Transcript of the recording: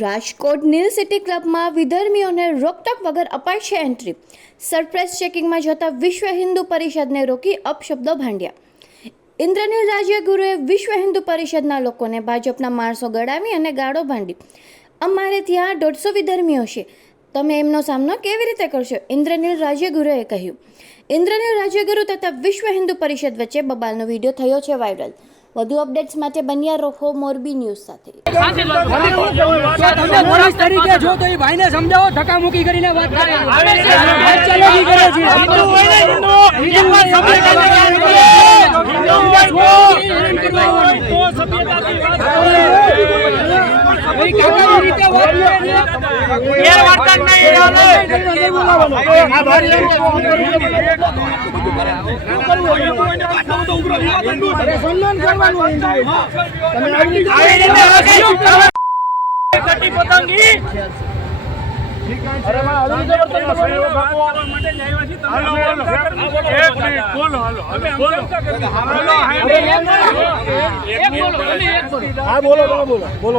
રાજકોટ નીલ city ક્લબમાં વિધર્મીઓને રોકટોક વગર અપાય છે એન્ટ્રી સરપ્રાઇઝ ચેકિંગમાં જતા વિશ્વ હિન્દુ પરિષદને રોકી અપશબ્દો ભાંડ્યા. ઇન્દ્રનીલ રાજ્યગુરુએ વિશ્વ હિન્દુ પરિષદના લોકોને ભાજપના માણસો ગળાવી અને ગાળો ભાંડી. અમારે ત્યાં દોઢસો વિધર્મીઓ છે. તમે એમનો સામનો કેવી રીતે કરશો? ઇન્દ્રનીલ રાજ્યગુરુએ કહ્યું. ઇન્દ્રનીલ રાજ્યગુરુ તથા વિશ્વ હિન્દુ પરિષદ વચ્ચે બબાલનો વીડિયો થયો છે વાયરલ. વધુ અપડેટ્સ માટે બન્યા રહો મોરબી ન્યૂઝ સાથે. તમે પોલીસ તરીકે જો તો એ ભાઈને સમજાવો ધક્કામુક્કી કરીને વાત કરે સન્માન કરવાનું તમે હા બોલો બોલો બોલો બોલો.